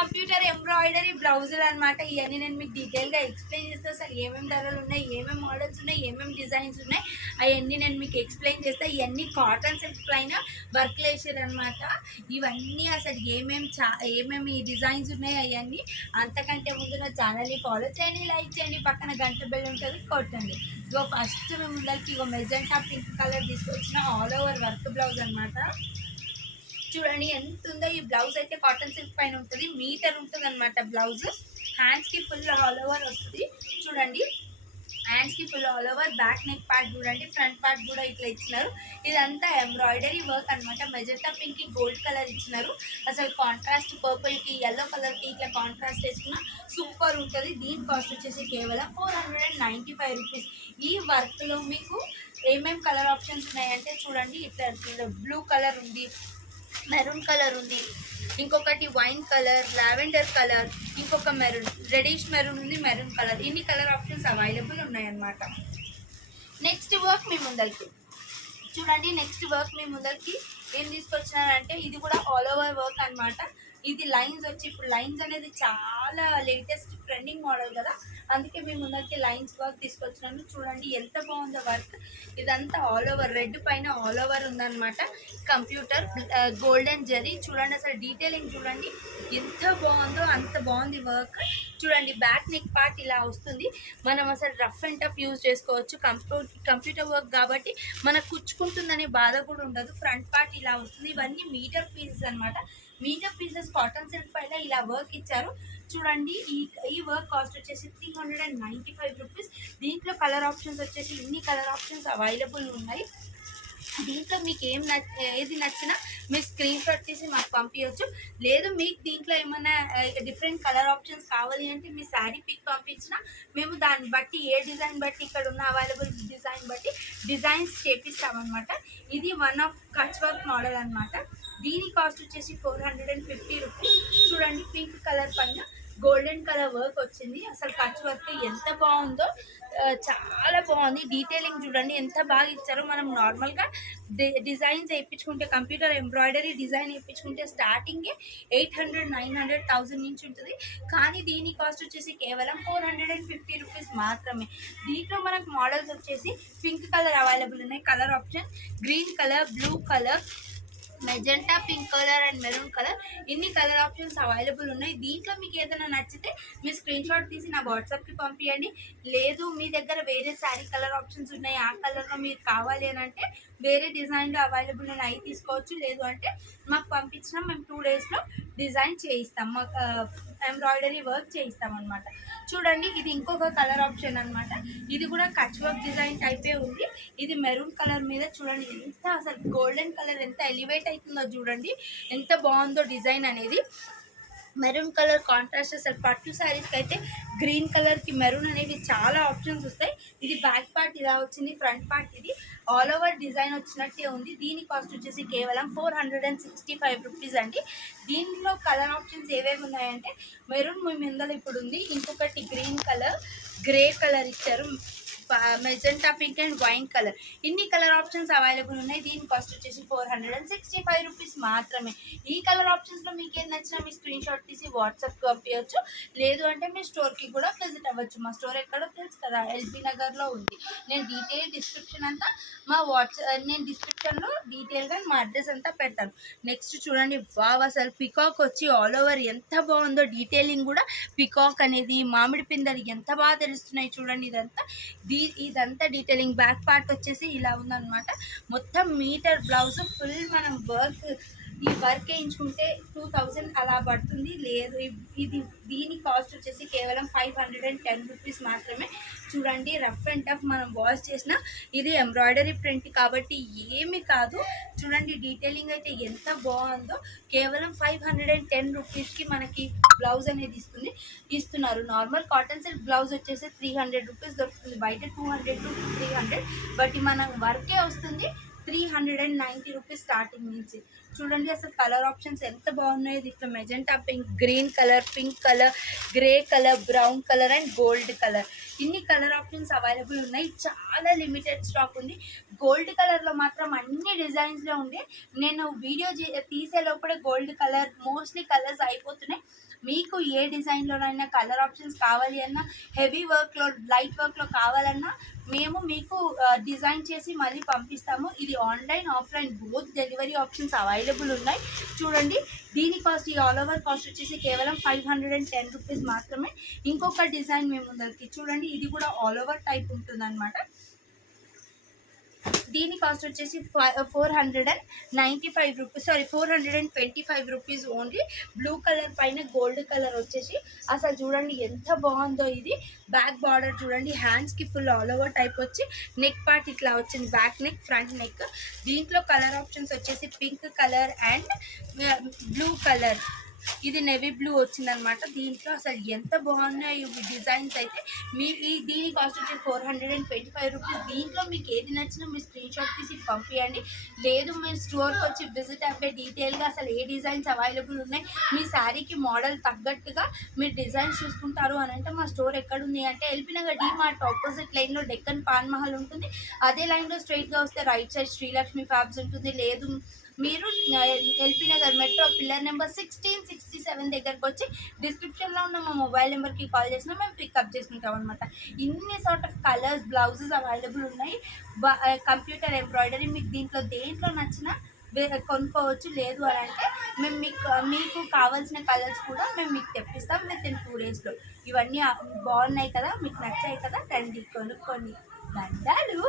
Computer embroidery బ్లౌజులు అనమాట. ఇవన్నీ నేను మీకు డీటెయిల్గా ఎక్స్ప్లెయిన్ చేస్తాను. అసలు ఏమేమి ధరలు ఉన్నాయి, ఏమేమి మోడల్స్ ఉన్నాయి, ఏమేమి డిజైన్స్ ఉన్నాయి, అవన్నీ నేను మీకు ఎక్స్ప్లెయిన్ చేస్తాను. ఇవన్నీ కాటన్ సిల్క్ పైన వర్క్ వేసారు అనమాట. ఇవన్నీ అసలు ఏమేమి డిజైన్స్ ఉన్నాయి అవన్నీ. అంతకంటే ముందు నా ఛానల్ని ఫాలో చేయండి, లైక్ చేయండి, పక్కన గంట బెల్ ఉంటుంది కొట్టండి. ఇగో ఫస్ట్ మేము ముందరికి ఇగో మెజెంటా పింక్ కలర్ తీసుకొచ్చిన ఆల్ ఓవర్ వర్క్ బ్లౌజ్ అనమాట. చూడండి ఎంత ఉందో. ఈ బ్లౌజ్ అయితే కాటన్ సిల్క్ పైన ఉంటుంది, మీటర్ ఉంటుంది అనమాట బ్లౌజ్. హ్యాండ్స్కి ఫుల్ ఆల్ ఓవర్ వస్తుంది. చూడండి హ్యాండ్స్కి full all over. Back neck part చూడండి, ఫ్రంట్ పార్ట్ కూడా ఇట్లా ఇచ్చినారు. ఇదంతా ఎంబ్రాయిడరీ వర్క్ అనమాట. మెజెంటా పింక్కి గోల్డ్ కలర్ ఇచ్చినారు. అసలు కాంట్రాస్ట్ పర్పుల్కి ఎల్లో కలర్కి ఇట్లా కాంట్రాస్ట్ వేసుకున్న సూపర్ ఉంటుంది. దీని కాస్ట్ వచ్చేసి కేవలం 495 రూపీస్. ఈ వర్క్లో మీకు ఏమేమి కలర్ ఆప్షన్స్ ఉన్నాయంటే చూడండి, ఇట్లా బ్లూ కలర్ ఉంది, మెరూన్ కలర్ ఉంది, ఇంకొకటి వైన్ కలర్, లావెండర్ కలర్, ఇంకొక మెరూన్, రెడిష్ మెరూన్ ఉంది, మెరూన్ కలర్. ఇన్ని కలర్ ఆప్షన్స్ అవైలబుల్ ఉన్నాయన్నమాట. నెక్స్ట్ వర్క్ మీ ముందరికి చూడండి. నెక్స్ట్ వర్క్ మీ ముందరికి ఏం తీసుకొచ్చినారంటే ఇది కూడా ఆల్ ఓవర్ వర్క్ అనమాట. ఇది లైన్స్ వచ్చి, ఇప్పుడు లైన్స్ అనేది చాలా లేటెస్ట్ ట్రెండింగ్ మోడల్ కదా, అందుకే మేము ముందరికి లైన్స్ వర్క్ తీసుకొచ్చినాము. చూడండి ఎంత బాగుందో వర్క్. ఇదంతా ఆల్ ఓవర్ రెడ్ పైన ఆల్ ఓవర్ ఉందన్నమాట. Computer golden zari. చూడండి అసలు డీటెయిలింగ్ చూడండి ఎంత బాగుందో, అంత బాగుంది వర్క్. చూడండి బ్యాక్ నెక్ పార్ట్ ఇలా వస్తుంది. మనం అసలు రఫ్ అండ్ టఫ్ యూజ్ చేసుకోవచ్చు. కంప్యూటర్ వర్క్ కాబట్టి మనకు కుచ్చుకుంటుందనే బాధ కూడా ఉండదు. ఫ్రంట్ పార్ట్ ఇలా వస్తుంది. ఇవన్నీ మీటర్ పీసెస్ అనమాట. మీటర్ పీసెస్ కాటన్ సిల్క్ పైన ఇలా వర్క్ ఇచ్చారు. చూడండి ఈ వర్క్ కాస్ట్ వచ్చేసి 395 రూపీస్. దీంట్లో కలర్ ఆప్షన్స్ వచ్చేసి ఇన్ని కలర్ ఆప్షన్స్ అవైలబుల్ ఉన్నాయి. దీంట్లో మీకు ఏది నచ్చినా మీరు స్క్రీన్ షాట్ తీసి మాకు పంపించవచ్చు. లేదు మీకు దీంట్లో ఏమైనా డిఫరెంట్ కలర్ ఆప్షన్స్ కావాలి అంటే మీ శారీ పిక్ పంపించినా మేము దాన్ని బట్టి ఏ డిజైన్ బట్టి ఇక్కడ ఉన్న అవైలబుల్ డిజైన్ బట్టి డిజైన్స్ చేపిస్తామన్నమాట. ఇది one of Kutch work model అనమాట. దీని కాస్ట్ వచ్చేసి 450 రూపీస్. చూడండి పింక్ కలర్ పైన గోల్డెన్ కలర్ వర్క్ వచ్చింది. అసలు కచ్ వర్క్ ఎంత బాగుందో, చాలా బాగుంది. డీటెయిలింగ్ చూడండి ఎంత బాగా ఇచ్చారో. మనం నార్మల్గా డిజైన్స్ వేయించుకుంటే, కంప్యూటర్ ఎంబ్రాయిడరీ డిజైన్ వేయించుకుంటే స్టార్టింగే 800, 900, 1000 నుంచి ఉంటుంది. కానీ దీని కాస్ట్ వచ్చేసి కేవలం 450 రూపీస్ మాత్రమే. దీంట్లో మనకు మోడల్స్ వచ్చేసి పింక్ కలర్ అవైలబుల్ ఉన్నాయి. Colour option green colour, blue colour, magenta pink colour and maroon colour. ఇన్ని కలర్ ఆప్షన్స్ అవైలబుల్ ఉన్నాయి. దీంట్లో మీకు ఏదైనా నచ్చితే మీ స్క్రీన్ షాట్ తీసి నా వాట్సాప్కి పంపించండి. లేదు మీ దగ్గర వేరే శారీ కలర్ ఆప్షన్స్ ఉన్నాయి, ఆ కలర్లో మీరు కావాలి అని అంటే వేరే డిజైన్లో అవైలబుల్ ఉన్నాయి, అవి తీసుకోవచ్చు. లేదు అంటే మాకు పంపించినా మేము 2 డేస్లో డిజైన్ చేయిస్తాం, మాకు ఎంబ్రాయిడరీ వర్క్ చేయిస్తాం అనమాట. చూడండి ఇది ఇంకొక కలర్ ఆప్షన్ అనమాట. ఇది కూడా కచ్ వర్క్ డిజైన్ టైపే ఉంది. ఇది మెరూన్ కలర్ మీద చూడండి ఎంత అసలు గోల్డెన్ కలర్ ఎంత ఎలివేట్ అవుతుందో చూడండి, ఎంత బాగుందో డిజైన్ అనేది. Maroon colour contrast. అసలు పట్టు శారీస్కి అయితే గ్రీన్ కలర్కి మెరూన్ అనేవి చాలా ఆప్షన్స్ వస్తాయి. ఇది బ్యాక్ పార్ట్ ఇలా వచ్చింది, ఫ్రంట్ పార్ట్ ఇది ఆల్ ఓవర్ డిజైన్ వచ్చినట్టే ఉంది. దీని కాస్ట్ వచ్చేసి కేవలం 465 రూపీస్ అండి. దీనిలో కలర్ ఆప్షన్స్ ఏవేవి ఉన్నాయంటే మెరూన్ మీ ముందర ఇప్పుడు ఉంది, ఇంకొకటి గ్రీన్ కలర్, గ్రే కలర్ ఇచ్చారు, magenta pink and wine colour. ఇన్ని కలర్ ఆప్షన్స్ అవైలబుల్ ఉన్నాయి. దీని కాస్ట్ వచ్చేసి 465 రూపీస్ మాత్రమే. ఈ కలర్ ఆప్షన్స్లో మీకు ఏం నచ్చినా మీ స్క్రీన్ షాట్ తీసి వాట్సాప్కి పంపించవచ్చు. లేదు అంటే మీ స్టోర్కి కూడా విజిట్ అవ్వచ్చు. మా స్టోర్ ఎక్కడో తెలుసు కదా, ఎల్బీ నగర్లో ఉంది. నేను డీటెయిల్ డిస్క్రిప్షన్ అంతా నేను డిస్క్రిప్షన్లో డీటెయిల్గా మా అడ్రస్ అంతా పెడతాను. నెక్స్ట్ చూడండి వావ్, అసలు పికాక్ వచ్చి ఆల్ ఓవర్ ఎంత బాగుందో. డీటెయిలింగ్ కూడా పికాక్ అనేది, మామిడి పిందెలు ఎంత బాగా తెలుస్తున్నాయి చూడండి. ఇదంతా డీటెయిలింగ్. బ్యాక్ పార్ట్ వచ్చేసి ఇలా ఉందన్నమాట. మొత్తం మీటర్ బ్లౌజ్ ఫుల్ మనం ఈ వర్క్ వేయించుకుంటే 2000 అలా పడుతుంది. లేదు దీని కాస్ట్ వచ్చేసి కేవలం 510 రూపీస్ మాత్రమే. చూడండి రఫ్ అండ్ టఫ్ మనం వాష్ చేసిన ఇది ఎంబ్రాయిడరీ ప్రింట్ కాబట్టి ఏమి కాదు. చూడండి డీటెయిలింగ్ అయితే ఎంత బాగుందో. కేవలం 510 రూపీస్కి మనకి బ్లౌజ్ అనేది ఇస్తున్నారు. నార్మల్ కాటన్ సిల్క్ బ్లౌజ్ వచ్చేసి 300 రూపీస్ దొరుకుతుంది, బయట 200 to 300. బట్ మన వర్కే వస్తుంది 390 రూపీస్ స్టార్టింగ్ నుంచి. చూడండి అసలు కలర్ ఆప్షన్స్ ఎంత బాగున్నాయి. ఇట్లా magenta pink, green colour, pink colour, grey colour, brown colour and gold colour, ఇన్ని కలర్ ఆప్షన్స్ అవైలబుల్ ఉన్నాయి. చాలా లిమిటెడ్ స్టాక్ ఉంది. గోల్డ్ కలర్లో మాత్రం అన్ని డిజైన్స్లో ఉంది. నేను వీడియో తీసే లోపలే గోల్డ్ కలర్ మోస్ట్లీ కలర్స్ అయిపోతున్నాయి. మీకు ఏ డిజైన్లోనైనా కలర్ ఆప్షన్స్ కావాలి అన్నా, హెవీ వర్క్లో లైట్ వర్క్లో కావాలన్నా మేము మీకు డిజైన్ చేసి మళ్ళీ పంపిస్తాము. ఇది online offline both delivery options available ఉన్నాయి. చూడండి దీని కాస్ట్, ఈ ఆల్ ఓవర్ కాస్ట్ వచ్చేసి కేవలం 510 రూపీస్ మాత్రమే. ఇంకొక డిజైన్ మేము ముందరికి చూడండి, ఇది కూడా ఆల్ ఓవర్ టైప్ ఉంటుందన్నమాట. దీని కాస్ట్ వచ్చేసి 495 rupees, 425 rupees only. Blue colour పైన గోల్డ్ కలర్ వచ్చేసి అసలు చూడండి ఎంత బాగుందో. ఇది బ్యాక్ బార్డర్ చూడండి, హ్యాండ్స్కి ఫుల్ ఆల్ ఓవర్ టైప్ వచ్చి నెక్ పార్ట్ ఇట్లా వచ్చింది, బ్యాక్ నెక్, ఫ్రంట్ నెక్. దీంట్లో కలర్ ఆప్షన్స్ వచ్చేసి pink colour and blue colour, ఇది నెవీ బ్లూ వచ్చిందనమాట. దీంట్లో అసలు ఎంత బాగున్నాయి ఇవి డిజైన్స్ అయితే. దీని కాస్ట్ వచ్చి 425 రూపీస్. దీంట్లో మీకు ఏది నచ్చినా మీ స్క్రీన్ షాట్ తీసి పంపించండి. లేదు మీరు స్టోర్కి వచ్చి విజిట్ అవ్వే డీటెయిల్గా అసలు ఏ డిజైన్స్ అవైలబుల్ ఉన్నాయి, మీ శారీకి మోడల్ తగ్గట్టుగా మీరు డిజైన్స్ చూసుకుంటారు అని అంటే మా స్టోర్ ఎక్కడుంది అంటే ఎల్బీ నగర్ డీమార్ట్ ఆపోజిట్ లైన్లో డెక్కన్ పాన్ మహల్ ఉంటుంది. అదే లైన్లో స్ట్రైట్గా వస్తే రైట్ సైడ్ శ్రీలక్ష్మి ఫ్యాబ్స్ ఉంటుంది. లేదు మీరు LB Nagar metro pillar number 1667 దగ్గరకు వచ్చి డిస్క్రిప్షన్లో ఉన్న మా మొబైల్ నెంబర్కి కాల్ చేసినా మేము పికప్ చేసుకుంటాం అనమాట. ఇన్ని sort of colours blouses available ఉన్నాయి. కంప్యూటర్ ఎంబ్రాయిడరీ, మీకు దేంట్లో నచ్చినా కొనుక్కోవచ్చు. లేదు అని అంటే మేము మీకు కావాల్సిన కలర్స్ కూడా మేము మీకు తెప్పిస్తాం వితిన్ 2 డేస్లో. ఇవన్నీ బాగున్నాయి కదా, మీకు నచ్చాయి కదా, రండి కొనుక్కోండి. దండాలు.